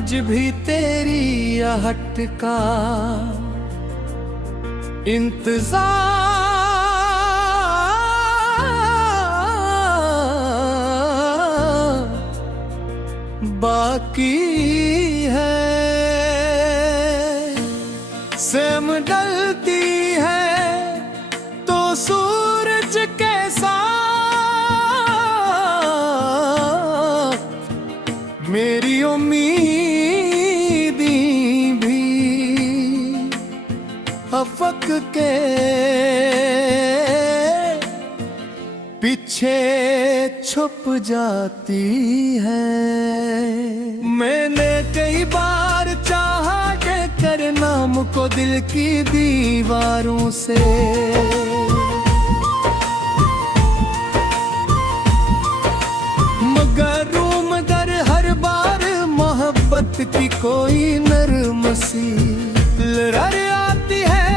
आज भी तेरी आहट का इंतजार बाकी है। सेम डलती है तो सूरज के साथ मेरी उम्मीदी भी अफक के पीछे छुप जाती है। मैंने कई बार चाहा कि करना मुझको दिल की दीवारों से, मगर हर बार मोहब्बत की कोई नरम सी लहर आती है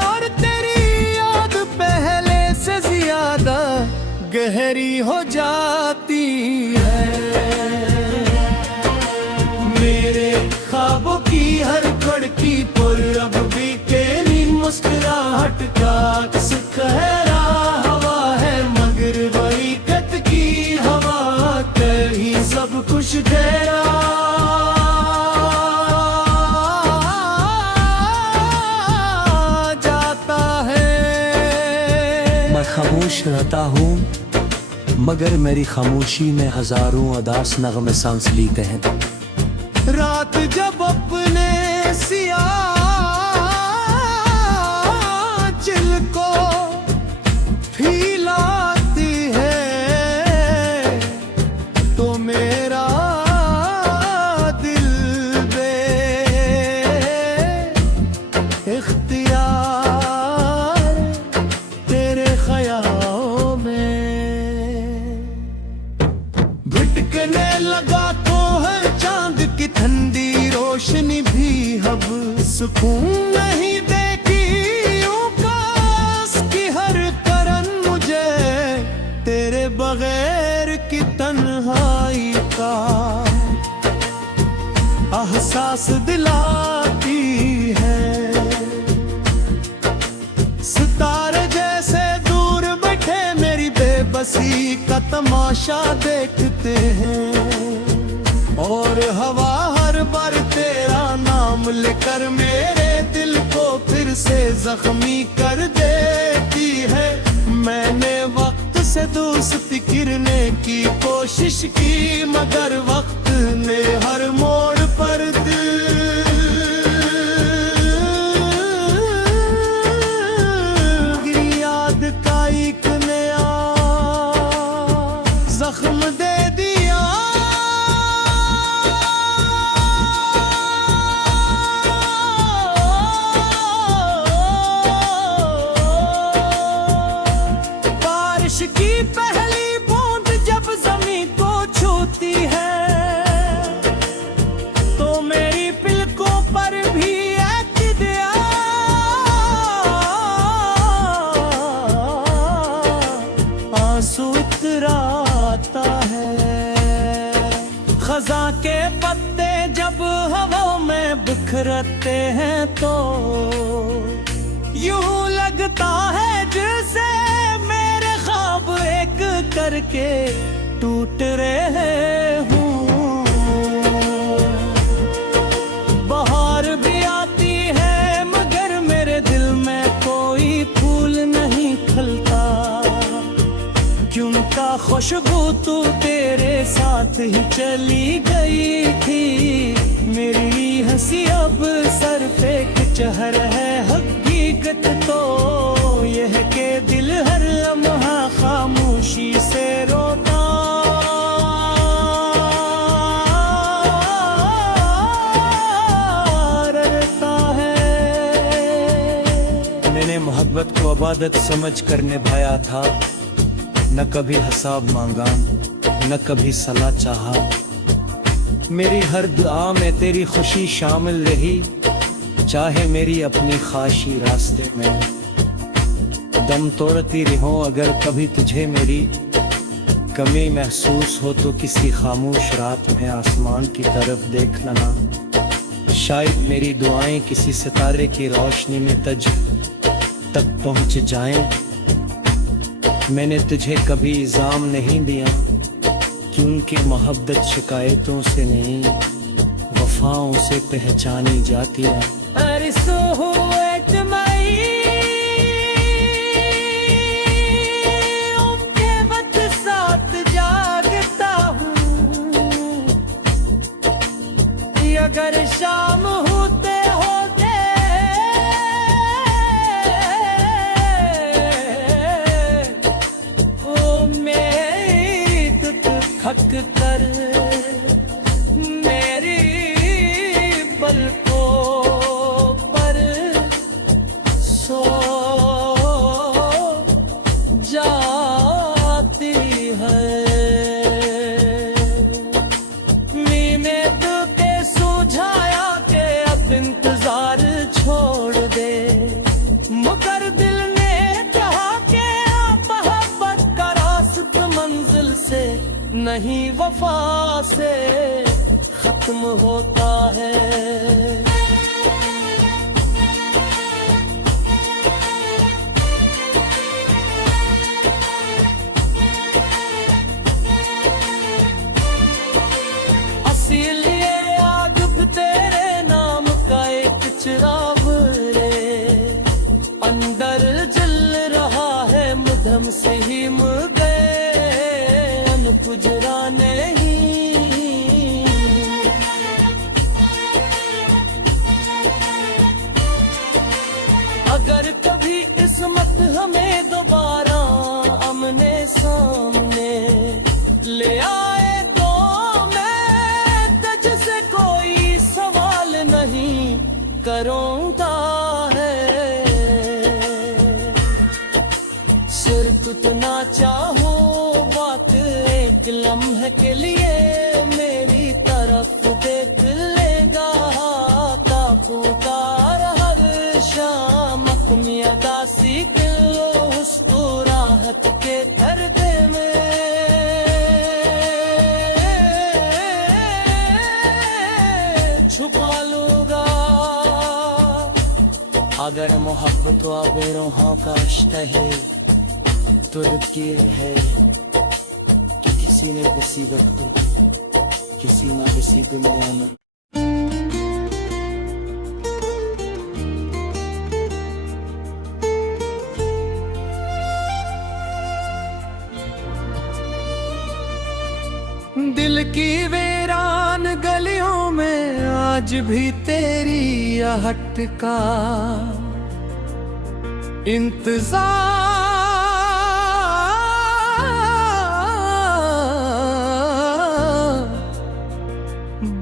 और तेरी याद पहले से ज्यादा गहरी हो जाती है। मेरे ख्वाबों की हर कड़की पर अब भी तेरी मुस्कुराहट का अक्स कहरा हवा है, मगर वही कत की हवा कहीं सब कुछ ठहरा जाता है। मैं खामोश रहता हूँ मगर मेरी खामोशी में हजारों अदास नगमे सांस लीते हैं। रात जब अपने सियाचिल को फैलाती है तो मेरा दिल बेइख्तियार तेरे ख्यालों में भटकने लगा तो है चांद की ठंडी रोशनी भी अब सुकून नहीं देगी। उकास की हर करन मुझे तेरे बगैर की तन्हाई का एहसास दिलाती है। सितारे जैसे दूर बैठे मेरी बेबसी का तमाशा देखते हैं और हवा हर बार तेरा नाम लेकर मेरे दिल को फिर से जख्मी कर देती है। मैंने वक्त से दोस्ती करने की कोशिश की मगर वक्त ने हर मोड़ पर दिल याद का एक नया जख्म दे दिया। बारिश की पहली बूंद जब जमीन को छूती है तो मेरी पलकों पर भी एक दया आंसू इतराता है। खज़ां के पत्ते जब हवा में बिखरते हैं तो यूं लगता है जैसे मेरे ख्वाब एक करके टूट रहे हूँ। बहार भी आती है मगर मेरे दिल में कोई फूल नहीं खिलता, क्योंकि खुशबू तू तेरे साथ ही चली गई थी। मेरी हंसी अब सर पे चहर है, हकीकत तो यह के दिल हर लम्हा खामोशी से रोता रहता है। मैंने मोहब्बत को इबादत समझ कर निभाया था, न कभी हिसाब मांगा न कभी सलाह चाहा। मेरी हर दुआ में तेरी खुशी शामिल रही, चाहे मेरी अपनी ख्वाहिशी रास्ते में दम तोड़ती रहूं। अगर कभी तुझे मेरी कमी महसूस हो तो किसी खामोश रात में आसमान की तरफ देख लेना। शायद मेरी दुआएं किसी सितारे की रोशनी में तुझ तक पहुंच जाएं। मैंने तुझे कभी इल्जाम नहीं दिया, क्योंकि मोहब्बत शिकायतों से नहीं वफाओं से पहचानी जाती है। अगर शाम होते होते ओ मेरी खट कर मेरी पलकों पर सो जाती है। छोड़ दे मगर दिल ने कहा कि मोहब्बत का रास्ता मंजिल से नहीं वफा से खत्म होता है। इसीलिए आग तेरे नाम का एक चिराग रे अंदर जल रहा है, मध्यम से ही मुड़ गए अनपुजरा नहीं। अगर कभी किस्मत हमें दोबारा आमने सामने ले आए तो मैं तुझसे कोई सवाल नहीं करूँगा है। सिर्फ इतना चाहो बात एक लम्हे के लिए मेरी तरफ देख लेगा। पुकार हर शाम अपनी अदासी दिल मुस्कुराहट के पर्दे में छुपा लूंगा। अगर मोहब्बत व बेरोहों का रिश्ता है तो लकीर है कि किसी न किसी वक्त किसी न किसी दुनिया में दिल की वीरान गलियों में आज भी तेरी आहट का इंतजार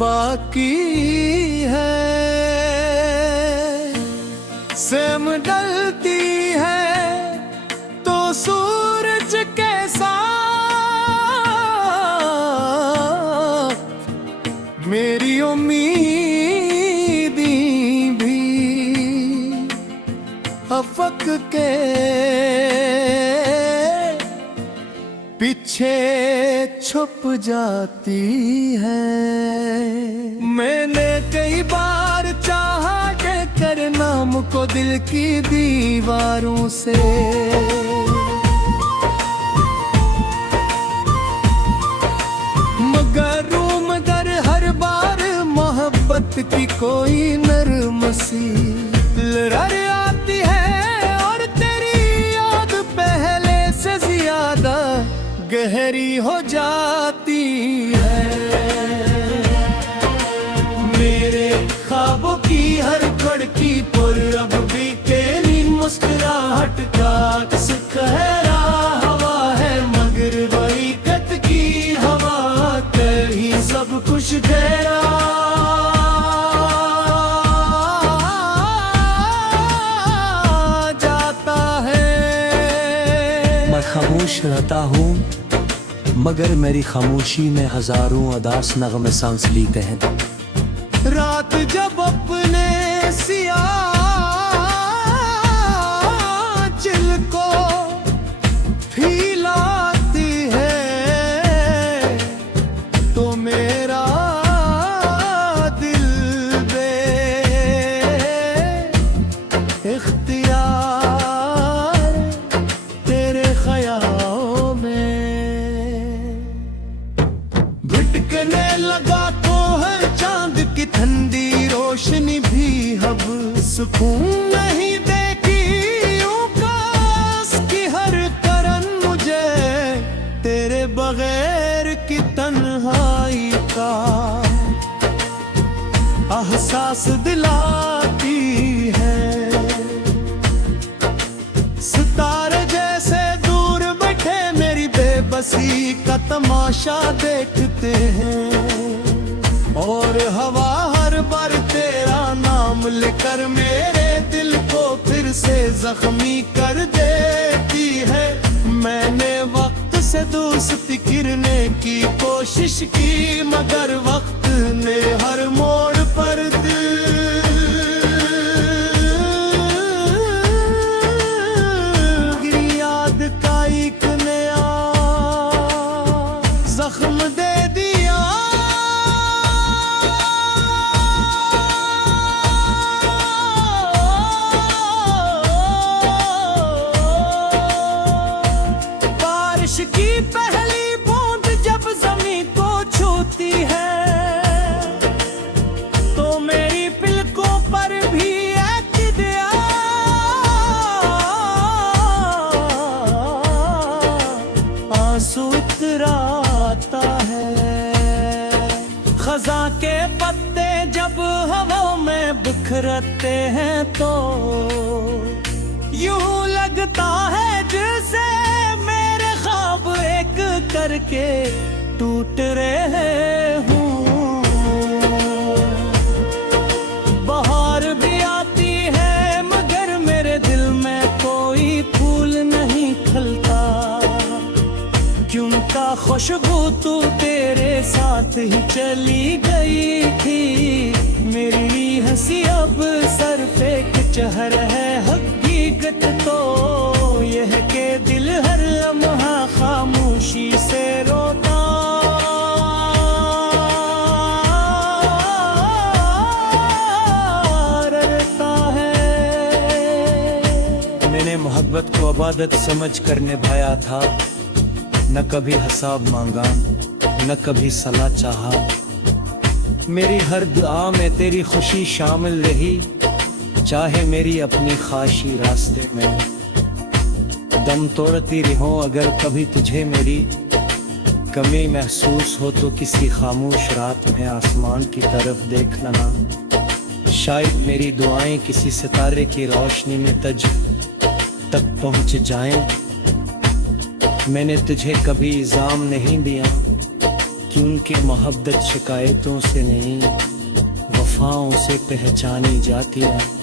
बाकी है। सेम डलती है तो सूरज के साथ मेरी उम्मीदी भी अफक के पीछे छुप जाती है। मैंने कई बार चाहा कि करना मुझको दिल की दीवारों से, मगर हर बार मोहब्बत की कोई नरम सी लहर आती है और तेरी याद पहले से ज्यादा गहरी हो जाती है। मेरे ख्वाबों की हर कड़की पर अब भी तेरी मुस्कुराहट का अक्स कहरा हवा है, मगर वही कत की हवा कहीं सब कुछ गहरा जाता है। मैं खामोश रहता हूँ मगर मेरी खामोशी में हजारों अदास नगमे सांस लीते हैं। रात जब अपने सियाचिल को फैलाती है सुकून नहीं देगी उकास की हर करन मुझे तेरे बगैर की तन्हाई का एहसास दिलाती है। सितारे जैसे दूर बैठे मेरी बेबसी का तमाशा देखते हैं, और हवा हर बार तेरा नाम लेकर मेरे दिल को फिर से जख्मी कर देती है। मैंने वक्त से दोस्ती गिरने की कोशिश की, मगर वक्त ने हर मोड़ पर याद का एक नया जख्म दे दिया। बारिश की पहली बूंद जब जमीन को छूती है तो मेरी पलकों पर भी एक दया आंसू उतराता है। खज़ां के पत्ते जब हवा में बिखरते हैं तो यूं लगता है जैसे मेरे ख्वाब एक करके टूट रहे हूँ। बाहर भी आती है मगर मेरे दिल में कोई फूल नहीं खिलता, क्योंकि खुशबू तू तेरे साथ ही चली गई थी। मेरी हंसी अब सर पे चहर है, हकीकत तो यह के दिल हर लम्हा खामोशी से रोता रहता है। मैंने मोहब्बत को इबादत समझ कर निभाया था, न कभी हिसाब मांगा न कभी सलाह चाहा। मेरी हर दुआ में तेरी खुशी शामिल रही, चाहे मेरी अपनी ख्वाहिशी रास्ते में दम तोड़ती रहो। अगर कभी तुझे मेरी कमी महसूस हो तो किसी खामोश रात में आसमान की तरफ देख लेना। शायद मेरी दुआएं किसी सितारे की रोशनी में तुझ तक पहुंच जाएं। मैंने तुझे कभी इल्जाम नहीं दिया, क्योंकि मोहब्बत शिकायतों से नहीं वफाओं से पहचानी जाती है।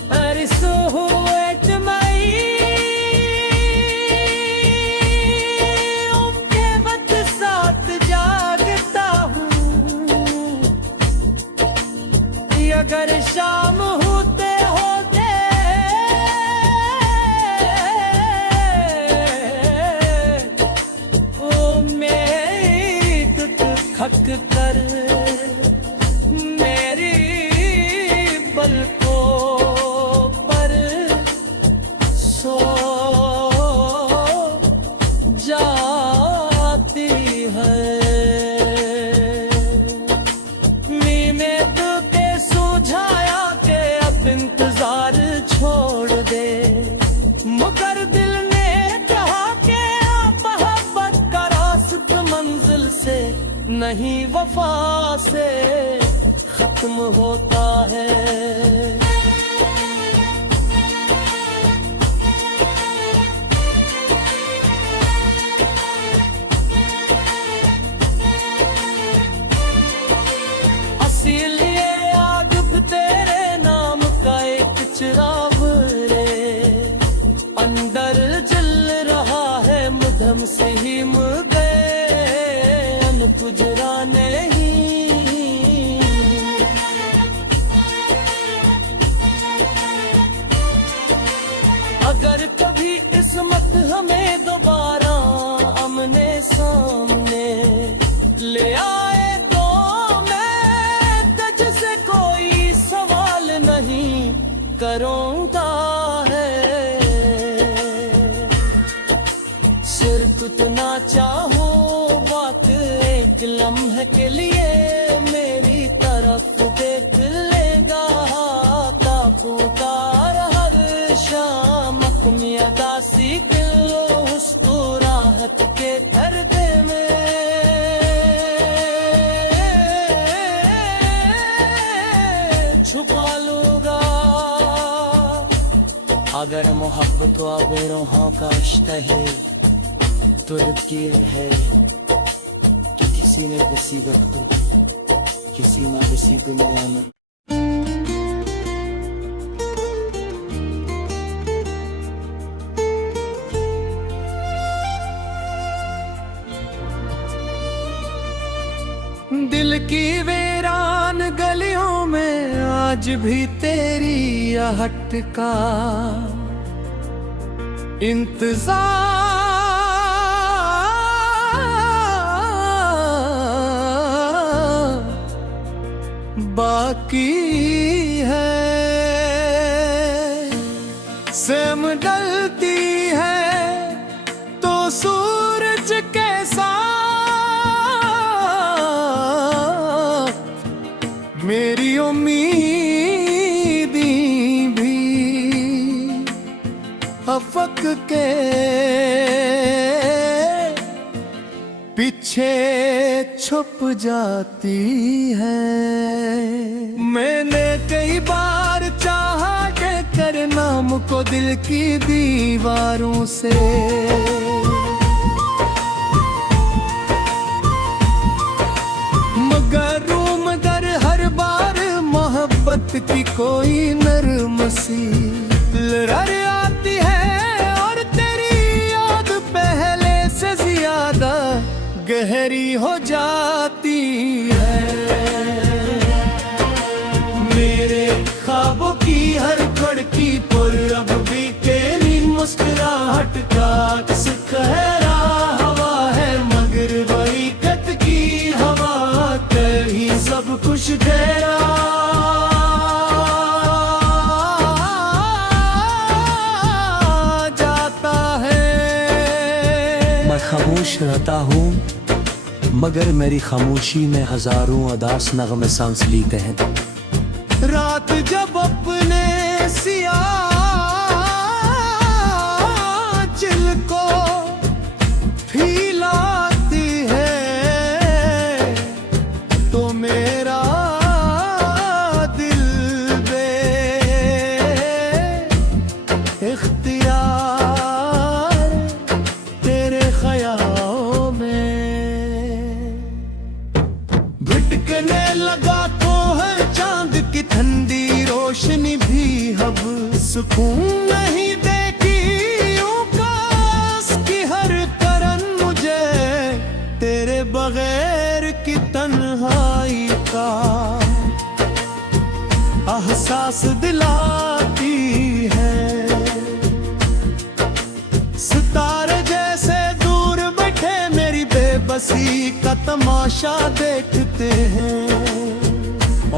अगर शाम होते होते ओ मेरी खक कर मेरी पलकों पर सो जाती है। छोड़ दे मगर दिल ने कहा कि मोहब्बत का रास्ता मंजिल से नहीं वफा से खत्म होता है। इसीलिए आग तेरे नाम का एक चिराग रे अंदर जल रहा है, मुधम से ही मुड़ गए अनपुजरा नहीं। अगर कभी किस्मत हमें दोबारा आमने सामने ले आए तो मैं तुझसे कोई सवाल नहीं करूँगा है। सिर्फ इतना चाहो बात एक लम्हे के लिए मेरी तरफ देख लेगा, ताकू का छुपा लूंगा। अगर मोहब्बत व बेरोहों का रिश्ता है तो लकीर है कि किसी ने किसी वक्त किसी न किसी दुनिया में। दिल की वीरान गलियों में आज भी तेरी आहट का इंतजार बाकी है। सेम डलती है तो सूरज के साथ मेरी उम्मीदी भी अफक के पीछे छुप जाती है। मैंने कई बार चाहा के करना मुझको दिल की दीवारों से, मगर हर बार मोहब्बत की कोई नरम सी लहर आती है और तेरी याद पहले से ज्यादा गहरी हो जाती है। मेरे ख्वाबों की हर खिड़की पर अब भी तेरी मुस्कुराहट का अक्स कहरा हवा है, मगर वही कत की हवा कहीं सब कुछ ठहरा जाता है। मैं खामोश रहता हूँ मगर मेरी खामोशी में हजारों अदास नगमे सांस लेते हैं। रात जब अपने सियाचिल को फैलाती है तो मेरा दिल बेइख्तियार तेरे ख्यालों में भटकने लगा तो है चांद की ठंडी रोशनी भी अब सुकून नहीं देगी। उकास की हर करन मुझे तेरे बगैर की तन्हाई का एहसास दिलाती है। सितारे जैसे दूर बैठे मेरी बेबसी का तमाशा देखते हैं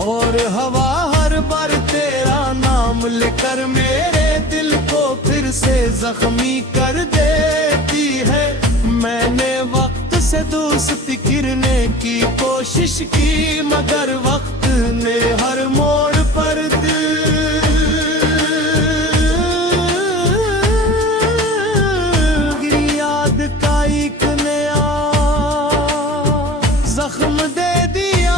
और हवा हर बार तेरा नाम लेकर मेरे दिल को फिर से जख्मी कर देती है। मैंने वक्त से दोस्ती करने की कोशिश की मगर वक्त ने हर मोड़ पर दिल याद का एक नया जख्म दे दिया।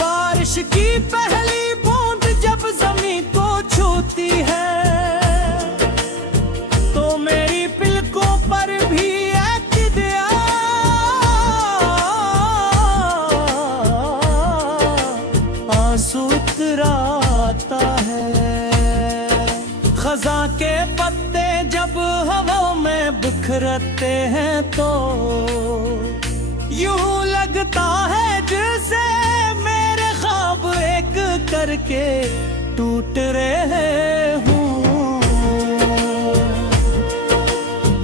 बारिश की पहली बूंद जब जमीन को छूती है तो मेरी पलकों पर भी एक दया आंसू उतराता है। खज़ां के पत्ते जब हवा में बिखरते हैं तो यूं लगता है जैसे मेरे ख्वाब एक करके टूट रहे हूँ।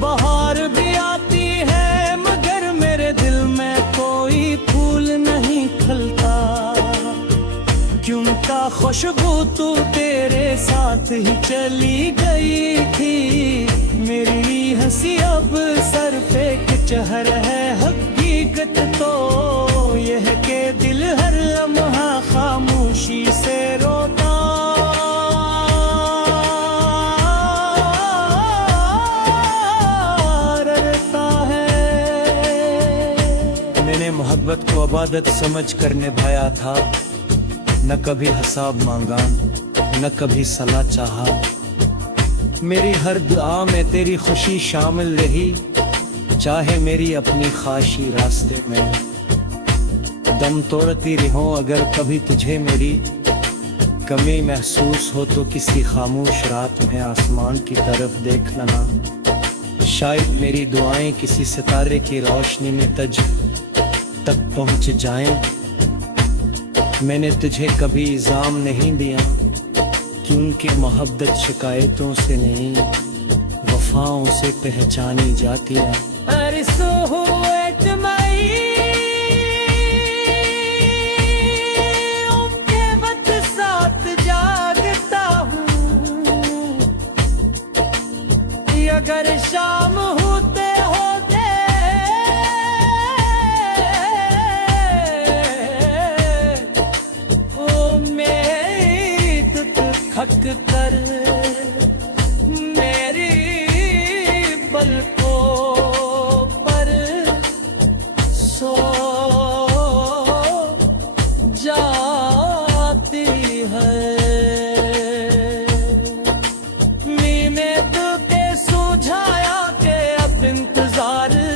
बाहर भी आती है मगर मेरे दिल में कोई फूल नहीं खिलता। क्यों का खुशबू तू तेरे साथ ही चली गई थी। मेरी हंसी अब सर पे चहर है, हकीकत तो यह के दिल हर लम्हा खामोशी से रोता मोहब्बत को इबादत समझ कर निभाया था, न कभी हिसाब मांगा न कभी सलाह चाहा। मेरी हर दुआ में तेरी खुशी शामिल रही, चाहे मेरी अपनी ख्वाहिशी रास्ते में दम तोड़ती रहो। अगर कभी तुझे मेरी कमी महसूस हो तो किसी खामोश रात में आसमान की तरफ देख लेना, शायद मेरी दुआएं किसी सितारे की रोशनी में तुझ तक पहुंच जाएं। मैंने तुझे कभी इल्जाम नहीं दिया, क्योंकि मोहब्बत शिकायतों से नहीं वफाओं से पहचानी जाती है। अगर शाम होते होते ओ मेरी खट कर मेरी पलकों पर सो जाती है।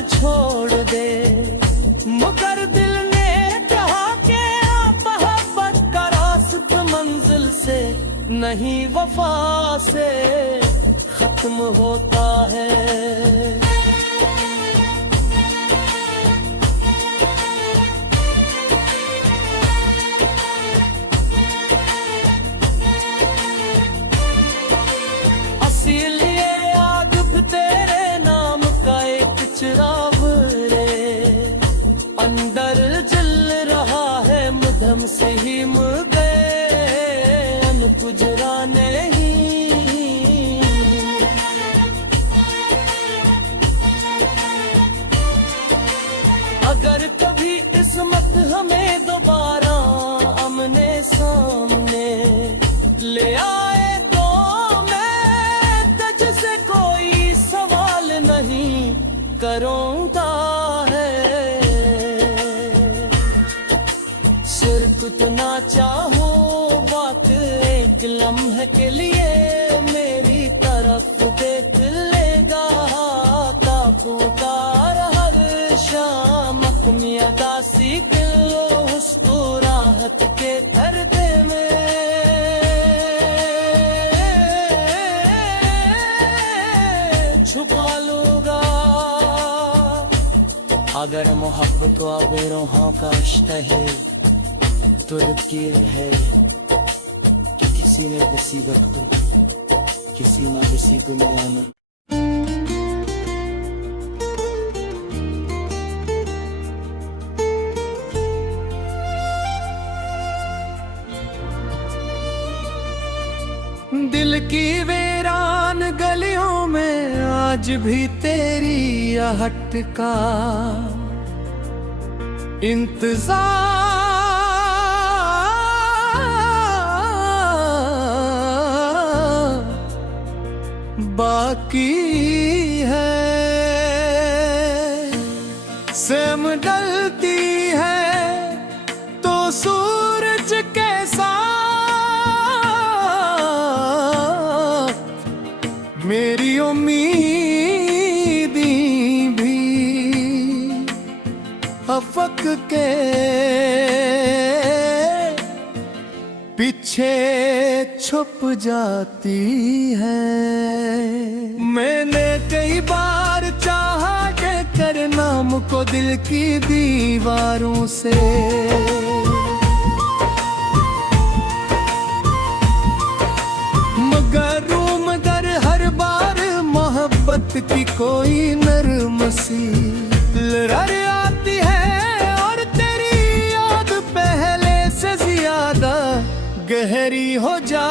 छोड़ दे मगर दिल ने कहा कि मोहब्बत का रास्ता मंजिल से नहीं वफा से खत्म होता है। इसीलिए आग तेरे नाम का एक चिराग रे अंदर जल रहा है, मधम से ही मुझ गए अनपुजरा नहीं। अगर कभी किस्मत हमें दोबारा आमने सामने ले आए तो मैं तुझसे कोई सवाल नहीं करूँगा है। सिर्फ इतना चाहो बात एक लम्हे के लिए मेरी तरफ देख लेगा, का पुकार हर शाम अपनी अदा सी दिल मुस्कुराहट के पर्दे में छुपा लूंगा। अगर मोहब्बत को बेरोहों का रिश्ता है तो लकीर है कि किसी ने किसी वक्त किसी न किसी को मिलाना। दिल की वीरान गलियों में आज भी तेरी आहट का इंतजार बाकी है। सेम डलती है तो सूरज के साथ मेरी उम्मीदी भी अफक के पीछे छुप जाती है। मैंने कई बार चाहा कि करना मुझको दिल की दीवारों से, मगर हर बार मोहब्बत की कोई नरम सी लहर आती है और तेरी याद पहले से ज्यादा गहरी हो जा